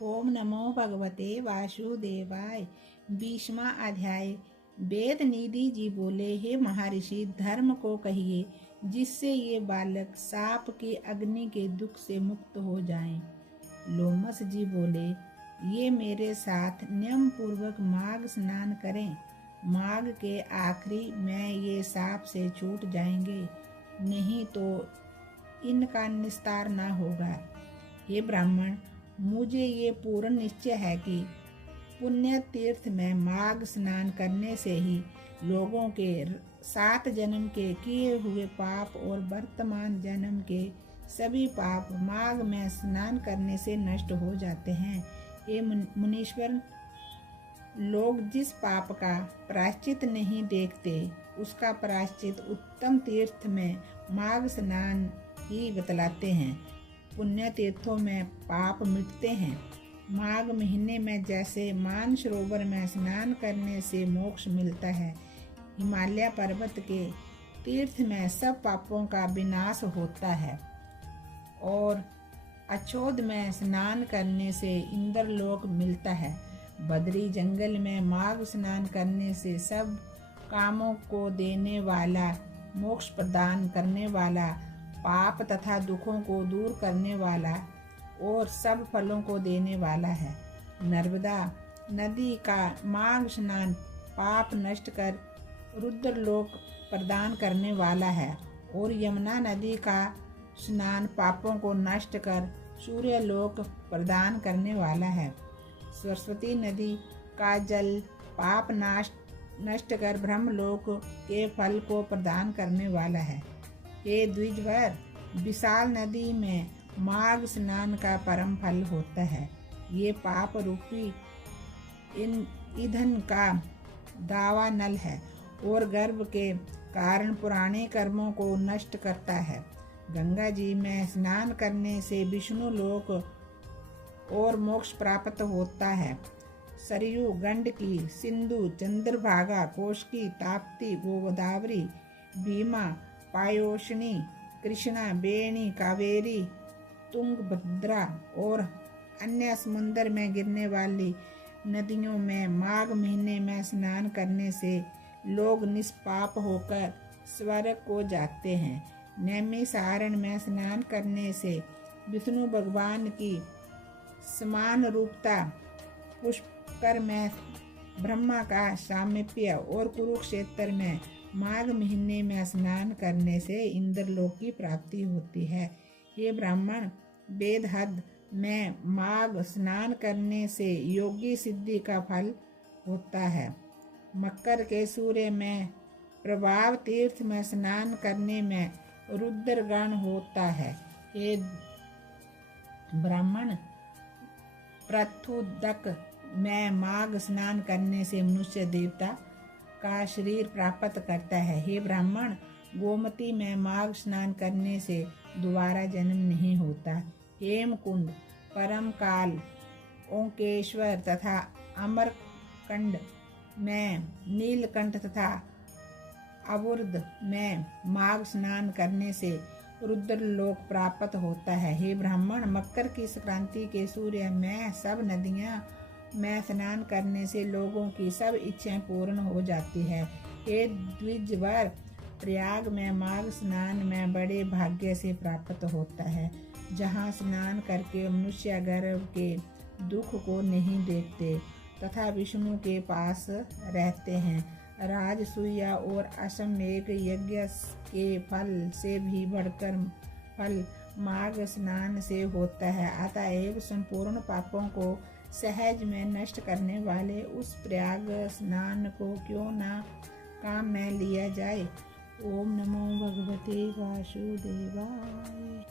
ओम नमो भगवते वासुदेवाय। 20वां अध्याय। वेद निधि जी बोले, हे महर्षि, धर्म को कहिए जिससे ये बालक साप की अग्नि के दुख से मुक्त हो जाएं। लोमस जी बोले, ये मेरे साथ नियम पूर्वक माघ स्नान करें। माघ के आखिरी में ये साप से छूट जाएंगे, नहीं तो इनका निस्तार न होगा। हे ब्राह्मण, मुझे ये पूर्ण निश्चय है कि पुण्य तीर्थ में माघ स्नान करने से ही लोगों के 7 जन्म के किए हुए पाप और वर्तमान जन्म के सभी पाप माघ में स्नान करने से नष्ट हो जाते हैं। ये मुनीश्वर लोग जिस पाप का प्रायश्चित नहीं देखते, उसका प्रायश्चित उत्तम तीर्थ में माघ स्नान ही बतलाते हैं। पुण्य तीर्थों में पाप मिटते हैं। माघ महीने में जैसे मानसरोवर में स्नान करने से मोक्ष मिलता है, हिमालय पर्वत के तीर्थ में सब पापों का विनाश होता है और अछोद में स्नान करने से इंद्रलोक मिलता है। बद्री जंगल में माघ स्नान करने से सब कामों को देने वाला, मोक्ष प्रदान करने वाला, पाप तथा दुखों को दूर करने वाला और सब फलों को देने वाला है। नर्मदा नदी का माघ स्नान पाप नष्ट कर रुद्रलोक प्रदान करने वाला है और यमुना नदी का स्नान पापों को नष्ट कर सूर्यलोक प्रदान करने वाला है। सरस्वती नदी का जल पाप नष्ट कर ब्रह्मलोक के फल को प्रदान करने वाला है। हे द्विजवर, विशाल नदी में माघ स्नान का परम फल होता है। ये पाप रूपी ईंधन का दावा नल है और गर्भ के कारण पुराने कर्मों को नष्ट करता है। गंगा जी में स्नान करने से विष्णु लोक और मोक्ष प्राप्त होता है। सरयू, गंडकी, सिंधु, चंद्रभागा, कोशकी, ताप्ती, गोदावरी, भीमा, पायोशनी, कृष्णा, बेणी, कावेरी, तुंगभद्रा और अन्य समुद्र में गिरने वाली नदियों में माघ महीने में स्नान करने से लोग निष्पाप होकर स्वर्ग को जाते हैं। नैमिषारण्य में स्नान करने से विष्णु भगवान की समान रूपता, पुष्कर में ब्रह्मा का सामीप्य और कुरुक्षेत्र में माघ महीने में स्नान करने से इंद्रलोक की प्राप्ति होती है। ये ब्राह्मण, वेदहद में माघ स्नान करने से योगी सिद्धि का फल होता है। मकर के सूर्य में प्रभाव तीर्थ में स्नान करने में रुद्रगण होता है। ये ब्राह्मण, पृथुदक में माघ स्नान करने से मनुष्य देवता का शरीर प्राप्त करता है। हे ब्राह्मण, गोमती में माघ स्नान करने से दोबारा जन्म नहीं होता। हेमकुंड, परमकाल, ओंकेश्वर तथा अमरकंड में नीलकंठ तथा अवुर्ध में माघ स्नान करने से रुद्रलोक प्राप्त होता है। हे ब्राह्मण, मकर की संक्रांति के सूर्य में सब नदियां में स्नान करने से लोगों की सब इच्छाएं पूर्ण हो जाती है। हे द्विजवर, प्रयाग में माघ स्नान में बड़े भाग्य से प्राप्त होता है, जहाँ स्नान करके मनुष्य गर्भ के दुख को नहीं देखते तथा विष्णु के पास रहते हैं। राजसूया और अश्वमेध यज्ञ के फल से भी बढ़कर फल माघ स्नान से होता है। अतएव संपूर्ण पापों को सहज में नष्ट करने वाले उस प्रयाग स्नान को क्यों ना काम में लिया जाए। ओम नमो भगवते वासुदेवाय।